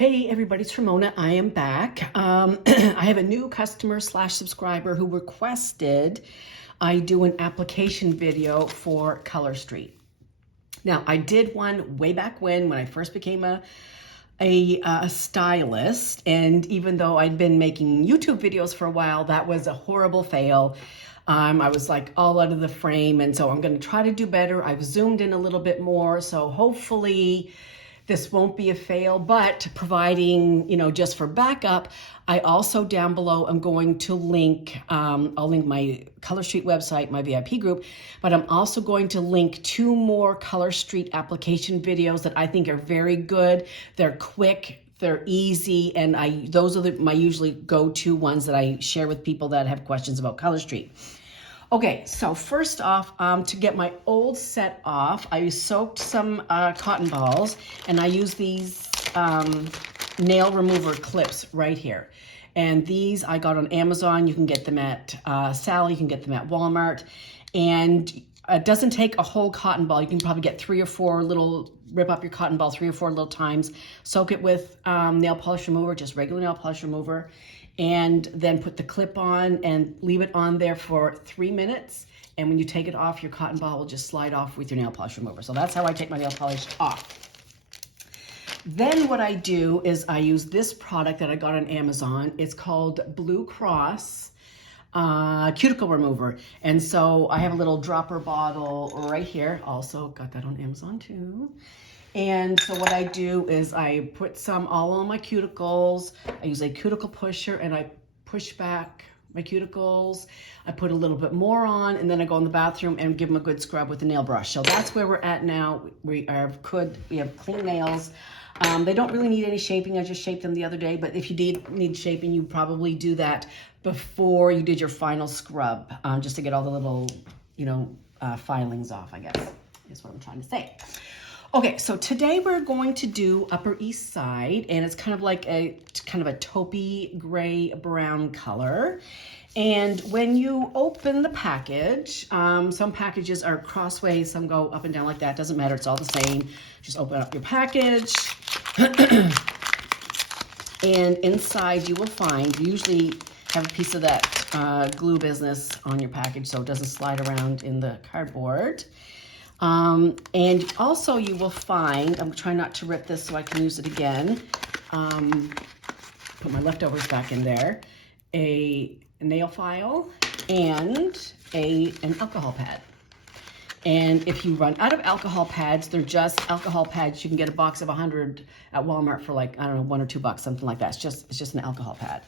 Hey everybody, it's Ramona. I am back. I have a new customer slash subscriber who requested I do an application video for Color Street. Now, I did one way back when I first became a stylist, and even though I'd been making YouTube videos for a while, that was a horrible fail. I was like all out of the frame, and so I'm going to try to do better. I've zoomed in a little bit more, so hopefully this won't be a fail, but providing, just for backup, I also down below am going to link, I'll link my Color Street website, my VIP group, but I'm also going to link 2 more Color Street application videos that I think are very good. They're quick, they're easy, and those are my usually go-to ones that I share with people that have questions about Color Street. Okay, so first off, to get my old set off, I soaked some cotton balls, and I use these nail remover clips right here. And these I got on Amazon. You can get them at Sally, you can get them at Walmart. And it doesn't take a whole cotton ball. You can probably get 3 or 4 little, rip up your cotton ball 3 or 4 little times, soak it with nail polish remover, just regular nail polish remover, and then put the clip on and leave it on there for 3 minutes. And when you take it off, your cotton ball will just slide off with your nail polish remover. So that's how I take my nail polish off. Then what I do is I use this product that I got on Amazon. It's called Blue Cross Cuticle Remover. And so I have a little dropper bottle right here. Also got that on Amazon too. And so what I do is I put some all on my cuticles. I use a cuticle pusher and I push back my cuticles. I put a little bit more on, and then I go in the bathroom and give them a good scrub with a nail brush. So that's where we're at now. We have clean nails. They don't really need any shaping. I just shaped them the other day, but if you need shaping, you probably do that before you did your final scrub, just to get all the little, filings off, I guess, is what I'm trying to say. Okay, so today we're going to do Upper East Side, and it's kind of like a taupey gray brown color. And when you open the package, some packages are crossways, some go up and down like that. Doesn't matter, it's all the same. Just open up your package. And inside you will find, you usually have a piece of that glue business on your package so it doesn't slide around in the cardboard. And also you will find, I'm trying not to rip this so I can use it again, put my leftovers back in there, a nail file and an alcohol pad. And if you run out of alcohol pads, they're just alcohol pads. You can get a box of 100 at Walmart for like, I don't know, $1 or $2, something like that. It's just an alcohol pad.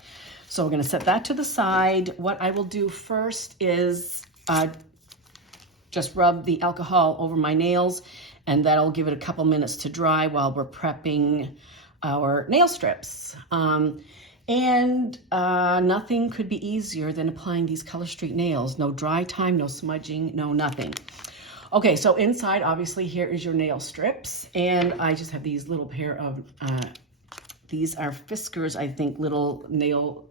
So we're gonna set that to the side. What I will do first is just rub the alcohol over my nails, and that'll give it a couple minutes to dry while we're prepping our nail strips. And nothing could be easier than applying these Color Street nails. No dry time, no smudging, no nothing. Okay, so inside, obviously, here is your nail strips, and I just have these little pair of, these are Fiskars, I think, little nail,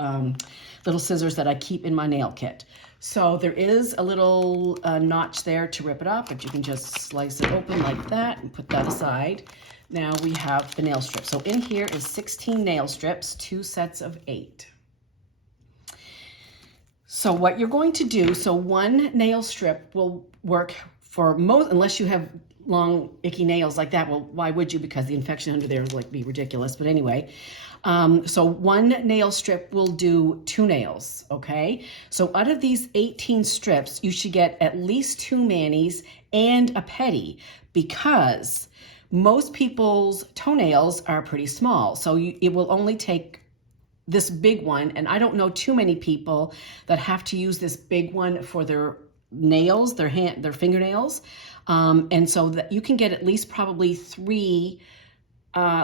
little scissors that I keep in my nail kit. So there is a little notch there to rip it up, but you can just slice it open like that and put that aside. Now we have the nail strips. So in here is 16 nail strips, 2 sets of 8. So what you're going to do, so 1 nail strip will work for most, unless you have long icky nails like that. Well, why would you? Because the infection under there would be ridiculous. But anyway, so 1 nail strip will do 2 nails, okay? So out of these 18 strips, you should get at least 2 manis and a pedi, because most people's toenails are pretty small. So it will only take this big one, and I don't know too many people that have to use this big one for their nails, their fingernails. And so that you can get at least probably 3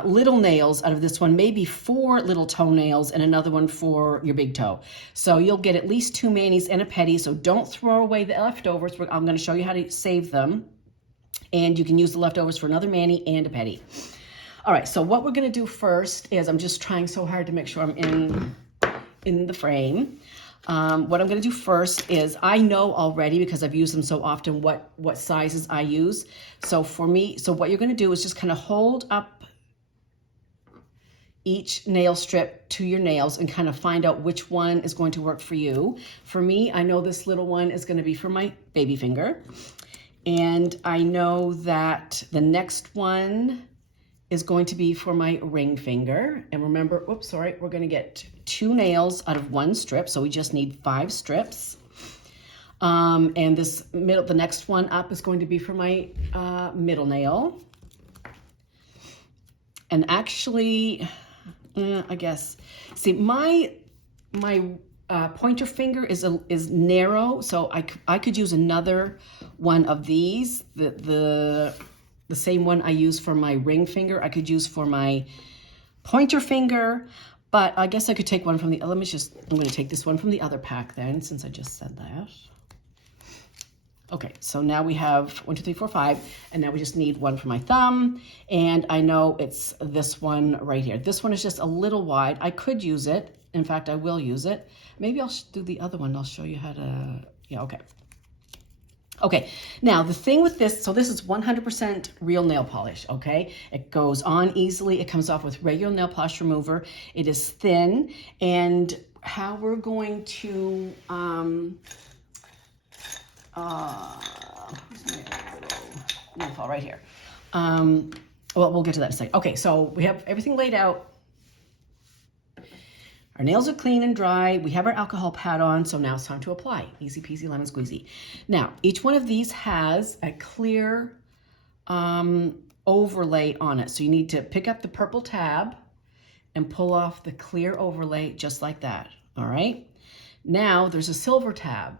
little nails out of this one, maybe 4 little toenails and another one for your big toe. So you'll get at least 2 manis and a pedi. So don't throw away the leftovers. I'm going to show you how to save them. And you can use the leftovers for another mani and a pedi. All right, so what we're going to do first is, I'm just trying so hard to make sure I'm in the frame. What I'm going to do first is, I know already because I've used them so often what sizes I use. So for me, so what you're going to do is just kind of hold up each nail strip to your nails and kind of find out which one is going to work for you. For me, I know this little one is going to be for my baby finger. And I know that the next one is going to be for my ring finger. And remember, oops, sorry, we're going to get 2 nails out of 1 strip. So we just need 5 strips. And the next one up is going to be for my middle nail. And actually, I guess, see, my pointer finger is narrow, so I could use another one of these. The same one I use for my ring finger, I could use for my pointer finger, but I guess I could take one from the, I'm going to take this one from the other pack then, since I just said that. Okay, so now we have 1, 2, 3, 4, 5, and now we just need one for my thumb, and I know it's this one right here. This one is just a little wide. I could use it. In fact, I will use it. Maybe I'll do the other one. I'll show you how to, yeah, okay. Okay, now the thing with this, so this is 100% real nail polish, okay? It goes on easily. It comes off with regular nail polish remover. It is thin, and how we're going to, where's my little nail file right here. Well, we'll get to that in a second. Okay, so we have everything laid out. Our nails are clean and dry. We have our alcohol pad on, so now it's time to apply. Easy peasy lemon squeezy. Now, each one of these has a clear overlay on it. So you need to pick up the purple tab and pull off the clear overlay just like that, all right? Now, there's a silver tab.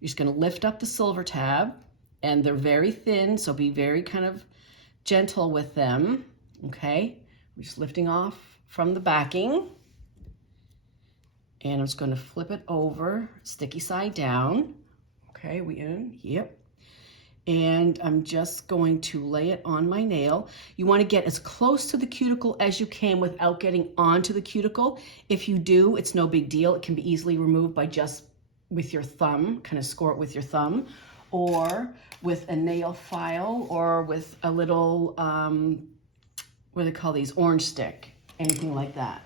You're just gonna lift up the silver tab, and they're very thin, so be very kind of gentle with them, okay? We're just lifting off from the backing. And I'm just going to flip it over, sticky side down. Okay, we in? Yep. And I'm just going to lay it on my nail. You want to get as close to the cuticle as you can without getting onto the cuticle. If you do, it's no big deal. It can be easily removed by just with your thumb, kind of score it with your thumb, or with a nail file, or with a little, what do they call these? Orange stick, anything like that.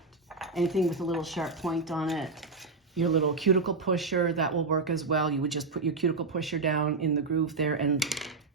Anything with a little sharp point on it, your little cuticle pusher, that will work as well. You would just put your cuticle pusher down in the groove there and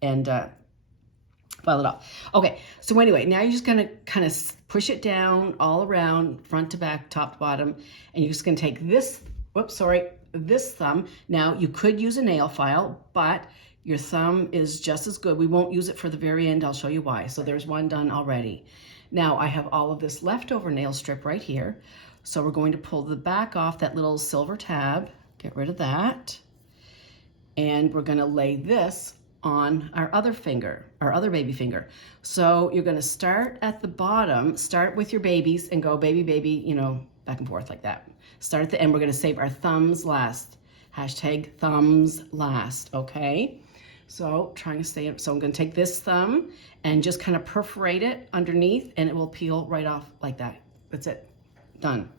file it off. Okay, so anyway, now you're just gonna kind of push it down all around, front to back, top to bottom, and you're just gonna take this, whoops, sorry, this thumb. Now you could use a nail file, but your thumb is just as good. We won't use it for the very end. I'll show you why. So there's one done already. Now I have all of this leftover nail strip right here. So we're going to pull the back off that little silver tab, get rid of that. And we're gonna lay this on our other finger, our other baby finger. So you're gonna start at the bottom, start with your babies and go baby, baby, you know, back and forth like that. Start at the end, we're gonna save our thumbs last. Hashtag thumbs last, okay? So trying to stay up. So I'm gonna take this thumb and just kind of perforate it underneath, and it will peel right off like that. That's it, done.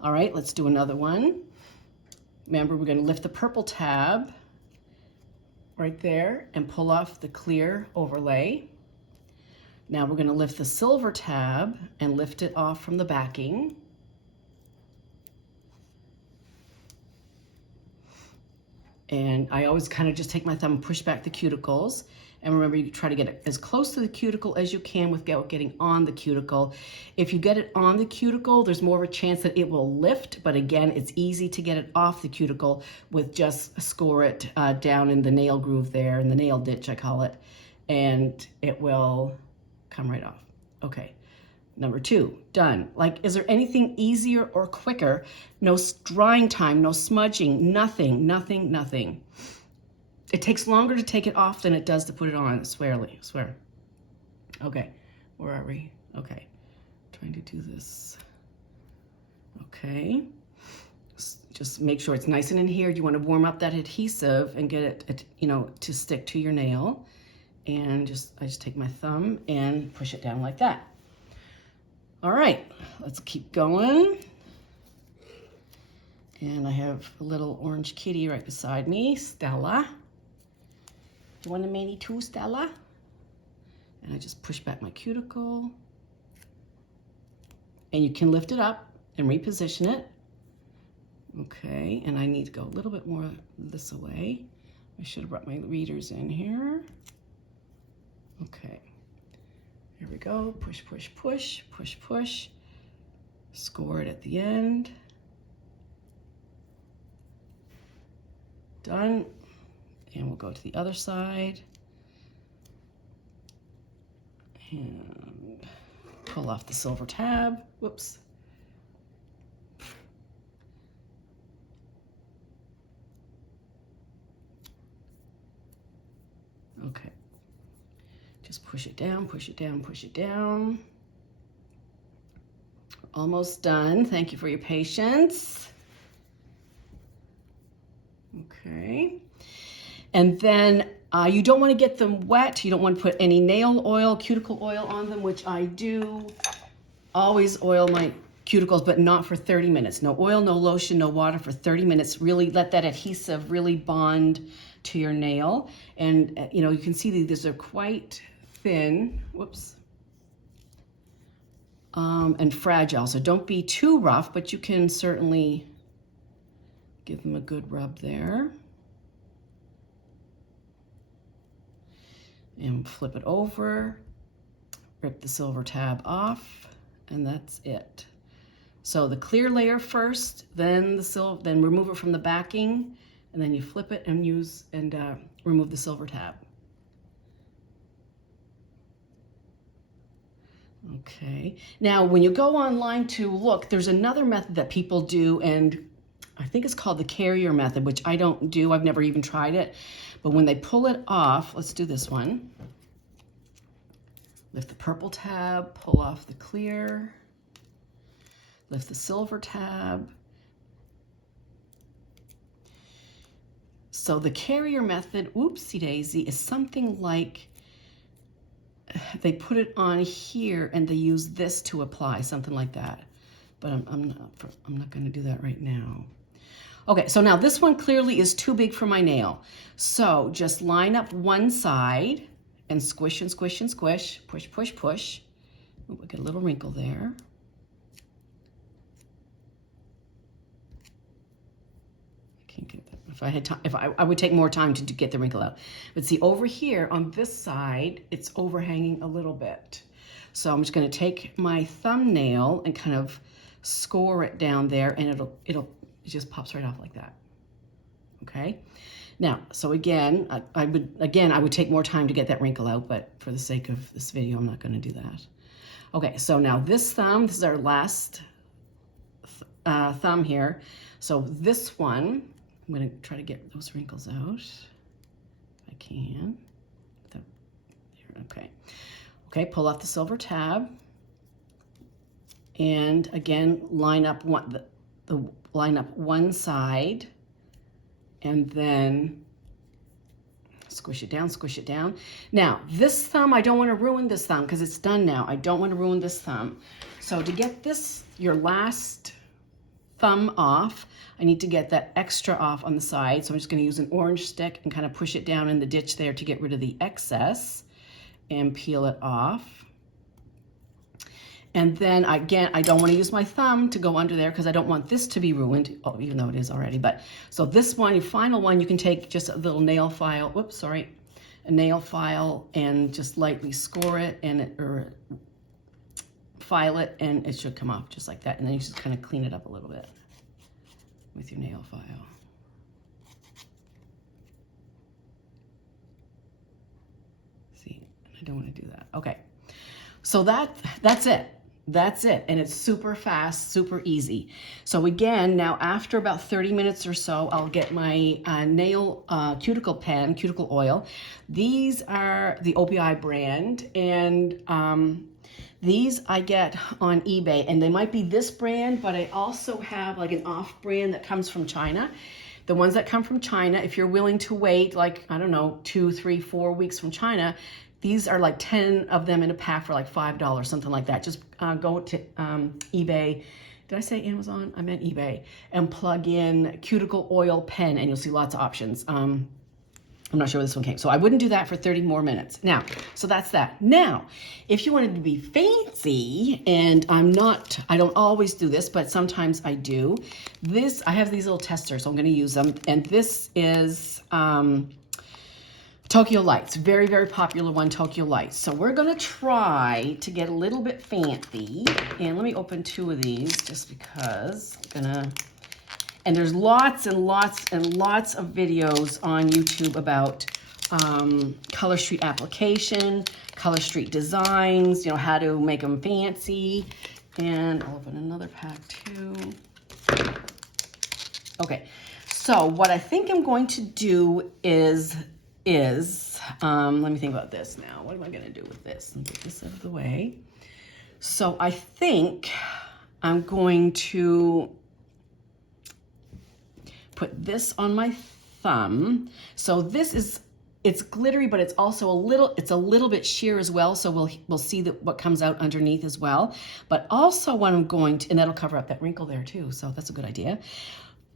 All right, let's do another one. Remember, we're gonna lift the purple tab right there and pull off the clear overlay. Now we're gonna lift the silver tab and lift it off from the backing. And I always kind of just take my thumb and push back the cuticles. And remember, you try to get it as close to the cuticle as you can without getting on the cuticle. If you get it on the cuticle, there's more of a chance that it will lift. But again, it's easy to get it off the cuticle with just score it down in the nail groove there, in the nail ditch, I call it. And it will come right off. Okay. Number 2, done. Like, is there anything easier or quicker? No drying time, no smudging, nothing, nothing, nothing. It takes longer to take it off than it does to put it on, I swear. Okay, where are we? Okay, trying to do this. Okay, just make sure it's nice and adhered. You want to warm up that adhesive and get it, you know, to stick to your nail. And I just take my thumb and push it down like that. All right, let's keep going. And I have a little orange kitty right beside me, Stella. You want a mini too, Stella? And I just push back my cuticle. and you can lift it up and reposition it. Okay, and I need to go a little bit more this way. I should have brought my readers in here. Okay, here we go. Push, push, push, push, push. Score it at the end. Done. And we'll go to the other side. And pull off the silver tab. Whoops. Okay. Just push it down, push it down, push it down. We're almost done. Thank you for your patience. Okay. And then you don't want to get them wet. You don't want to put any nail oil, cuticle oil on them, which I do always oil my cuticles, but not for 30 minutes. No oil, no lotion, no water for 30 minutes. Really let that adhesive really bond to your nail. And you know, you can see these are quite thin, whoops, and fragile. So don't be too rough, but you can certainly give them a good rub there. And flip it over, rip the silver tab off, and that's it. So the clear layer first, then the silver, then remove it from the backing, and then you flip it and use and remove the silver tab. Okay. Now, when you go online to look, there's another method that people do, and I think it's called the carrier method, which I don't do. I've never even tried it. But when they pull it off, let's do this one. Lift the purple tab, pull off the clear, lift the silver tab. So the carrier method, oopsie daisy, is something like they put it on here and they use this to apply, something like that. But I'm not going to do that right now. Okay, so now this one clearly is too big for my nail. So just line up one side and squish and squish and squish, push, push, push. Ooh, I get a little wrinkle there. I can't get that. If I had time, I would take more time to get the wrinkle out. But see, over here on this side, it's overhanging a little bit. So I'm just going to take my thumbnail and kind of score it down there, and it just pops right off like that. Okay. Now, so again, I would take more time to get that wrinkle out, but for the sake of this video, I'm not going to do that. Okay. So now this is our last thumb here. So this one, I'm going to try to get those wrinkles out if I can. Okay. Okay. Pull off the silver tab, and again, line up line up one side, and then squish it down, squish it down. Now, this thumb, I don't want to ruin this thumb because it's done now. I don't want to ruin this thumb. So to get your last thumb off, I need to get that extra off on the side. So I'm just going to use an orange stick and kind of push it down in the ditch there to get rid of the excess and peel it off. And then again, I don't want to use my thumb to go under there because I don't want this to be ruined, even though it is already. But so this one, your final one, you can take just a little nail file, whoops, sorry, a nail file, and just lightly score it or file it, and it should come off just like that. And then you just kind of clean it up a little bit with your nail file. See, I don't want to do that. Okay, so that's it. That's it, and it's super fast, super easy. So again, now after about 30 minutes or so, I'll get my nail cuticle pen, cuticle oil. These are the OPI brand, and these I get on eBay, and they might be this brand, but I also have like an off brand that comes from China. The ones that come from China, if you're willing to wait, like, I don't know, 2, 3, 4 weeks from China, these are like 10 of them in a pack for like $5, something like that. Just go to eBay. Did I say Amazon? I meant eBay. And plug in cuticle oil pen, and you'll see lots of options. I'm not sure where this one came. So I wouldn't do that for 30 more minutes. Now, so that's that. Now, if you wanted to be fancy, and I don't always do this, but sometimes I do. I have these little testers, so I'm going to use them. And this is Tokyo Lights, very, very popular one, Tokyo Lights. So we're going to try to get a little bit fancy. And let me open 2 of these just because I'm going to... And there's lots and lots and lots of videos on YouTube about Color Street application, Color Street designs, how to make them fancy. And I'll open another pack too. Okay, so what I think I'm going to do is let me think about this now. What am I going to do with this? Let me get this out of the way. So I think I'm going to put this on my thumb. So it's glittery, but it's also a little bit sheer as well. So we'll see what comes out underneath as well. But also what I'm going to, and that'll cover up that wrinkle there too. So that's a good idea.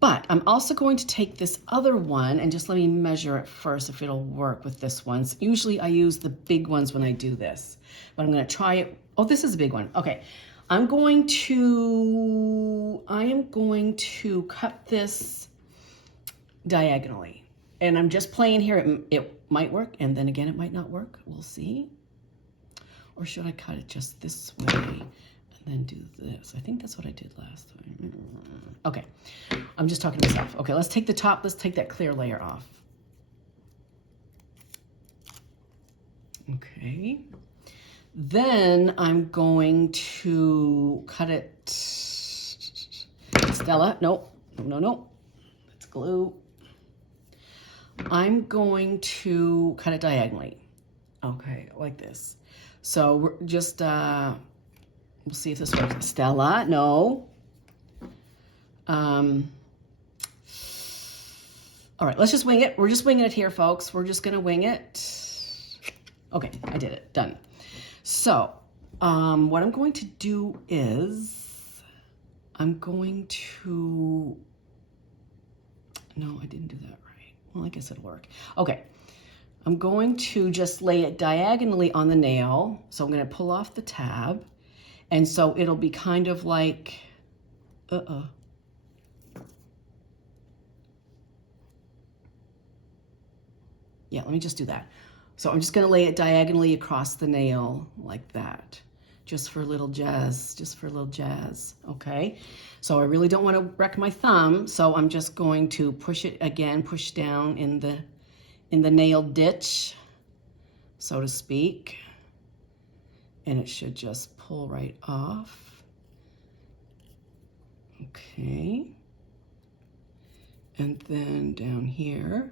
But I'm also going to take this other one and just let me measure it first if it'll work with this one. So usually I use the big ones when I do this, but I'm going to try it. Oh, this is a big one. Okay. I am going to cut this diagonally, and I'm just playing here. It might work, and then again it might not work. We'll see. Or should I cut it just this way and then do this? I think that's what I did last time. Okay, I'm just talking to myself. Okay, let's take the top. Let's take that clear layer off. Okay, then I'm going to cut it. Stella, no. Let's glue. I'm going to cut it diagonally. Okay, like this. So we're just, we'll see if this works. Stella, no. All right, let's just wing it. We're just winging it here, folks. We're just gonna wing it. Okay, I did it, done. So, what I'm going to do is, I'm going to, no, I didn't do that right. Well, I guess it'll work. Okay, I'm going to just lay it diagonally on the nail. So I'm going to pull off the tab. And so it'll be kind of like, yeah, let me just do that. So I'm just going to lay it diagonally across the nail like that. Just for a little jazz, okay? So I really don't want to wreck my thumb, so I'm just going to push down in the nail ditch, so to speak, and it should just pull right off. Okay. And then down here.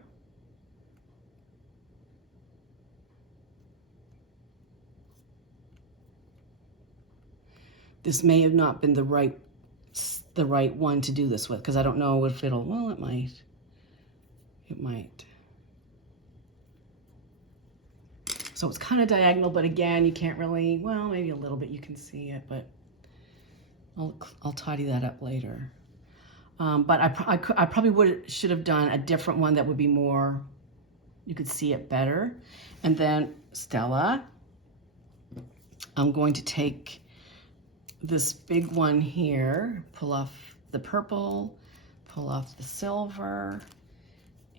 This may have not been the right one to do this with, because I don't know if it'll, well, it might. So it's kind of diagonal, but again, you can't really, well, maybe a little bit you can see it, but I'll tidy that up later. But I probably should have done a different one that would be more, you could see it better. And then Stella, I'm going to take this big one here, pull off the purple, pull off the silver,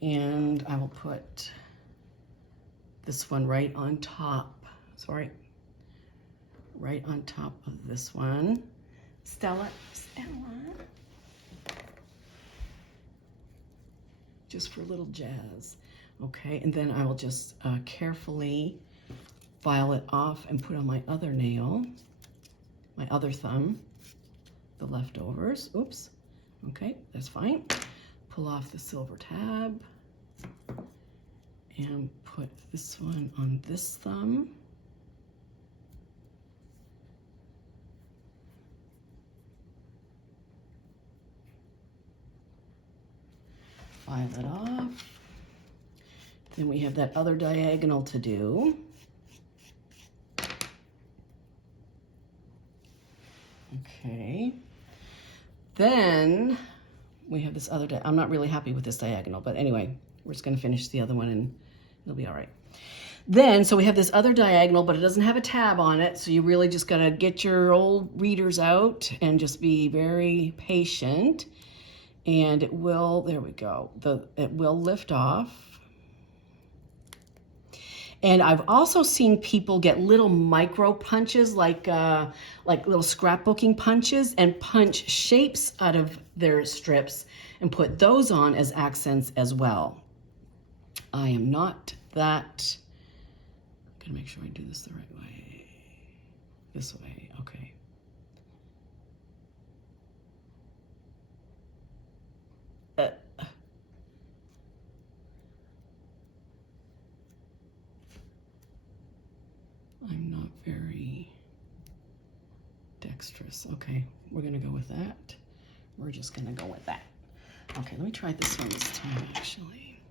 and I will put this one right on top. Sorry, right on top of this one. Stella, just for a little jazz. Okay, and then I will just carefully file it off and put on my other nail, my other thumb, the leftovers. Oops. Okay, that's fine. Pull off the silver tab and put this one on this thumb. File it off. Then we have that other diagonal to do. Okay. Then we have this other, I'm not really happy with this diagonal, but anyway, we're just going to finish the other one It'll be all right. Then, so we have this other diagonal, but it doesn't have a tab on it. So you really just got to get your old readers out and just be very patient. And it will, there we go. It will lift off. And I've also seen people get little micro punches, like little scrapbooking punches, and punch shapes out of their strips and put those on as accents as well. I am not that. I'm gonna make sure I do this the right way. This way, okay. I'm not very dexterous. Okay, we're gonna go with that. We're just gonna go with that. Okay, let me try this one this time, actually.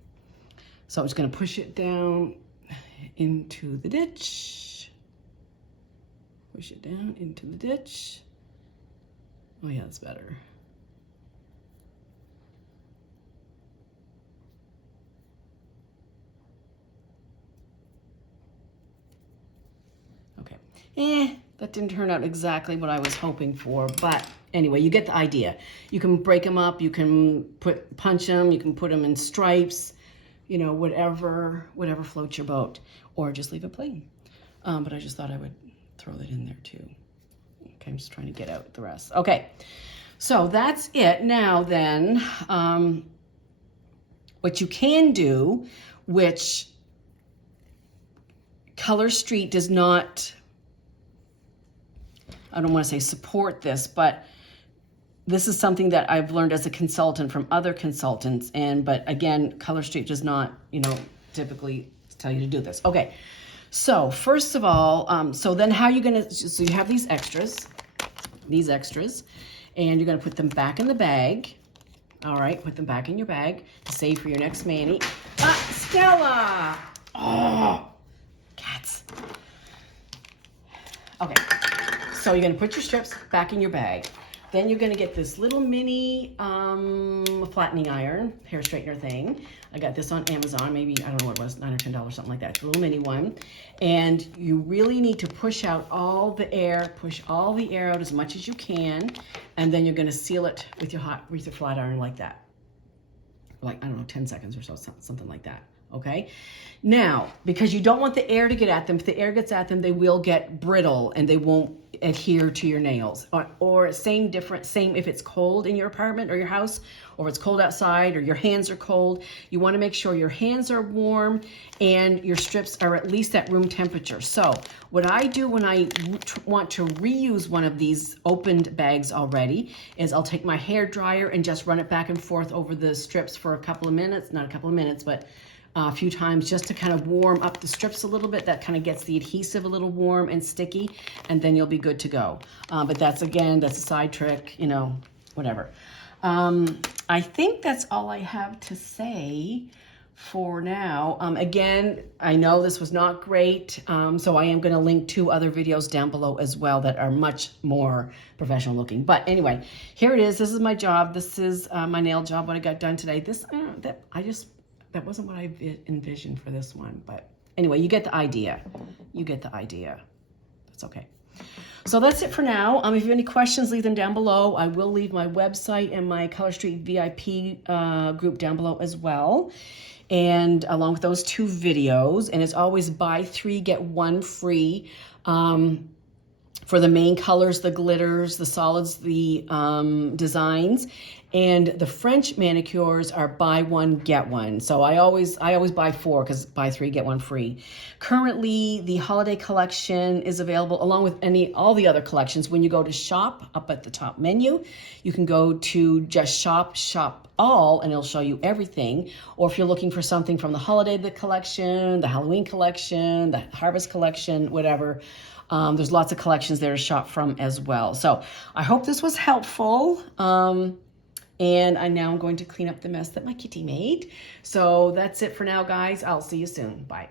So I'm just gonna push it down into the ditch. Push it down into the ditch. Oh yeah, that's better. Okay, that didn't turn out exactly what I was hoping for, but anyway, you get the idea. You can break them up, you can punch them, you can put them in stripes, you know, whatever floats your boat, or just leave it plain. But I just thought I would throw that in there too. Okay, I'm just trying to get out the rest. Okay, so that's it. Now then, what you can do, which Color Street does not, I don't want to say support this, but this is something that I've learned as a consultant from other consultants. But again, Color Street does not, you know, typically tell you to do this. Okay, so first of all, so then how are you gonna, so you have these extras, and you're gonna put them back in the bag. All right, put them back in your bag to save for your next mani. Stella! Oh, cats. Okay. So you're gonna put your strips back in your bag. Then you're gonna get this little mini flattening iron, hair straightener thing. I got this on Amazon, maybe, I don't know what it was, $9 or $10, something like that. It's a little mini one. And you really need to push out all the air, push all the air out as much as you can. And then you're gonna seal it with your flat iron like that. Like, I don't know, 10 seconds or so, something like that. Okay, now because you don't want the air to get at them, if the air gets at them, they will get brittle and they won't adhere to your nails. Or same if it's cold in your apartment or your house, or it's cold outside, or your hands are cold, you want to make sure your hands are warm and your strips are at least at room temperature. So what I do when I want to reuse one of these opened bags already is I'll take my hair dryer and just run it back and forth over the strips for a couple of minutes, not a couple of minutes, but a few times, just to kind of warm up the strips a little bit. That kind of gets the adhesive a little warm and sticky, and then you'll be good to go. But that's a side trick, you know, whatever. I think that's all I have to say for now. Again, I know this was not great, so I am going to link 2 other videos down below as well that are much more professional looking. But anyway, here it is. This is my job. This is my nail job, what I got done today. That wasn't what I envisioned for this one, but anyway, you get the idea. You get the idea. That's okay. So that's it for now. If you have any questions, leave them down below. I will leave my website and my Color Street VIP group down below as well, and along with those 2 videos. And it's always buy 3, get 1 free. For the main colors, the glitters, the solids, the designs, and the French manicures are buy 1, get 1. So I always buy 4 because buy 3, get 1 free. Currently, the holiday collection is available along with all the other collections. When you go to shop up at the top menu, you can go to just shop all, and it'll show you everything. Or if you're looking for something from the holiday collection, the Halloween collection, the harvest collection, whatever, there's lots of collections there to shop from as well. So I hope this was helpful. And I now am going to clean up the mess that my kitty made. So that's it for now, guys. I'll see you soon. Bye.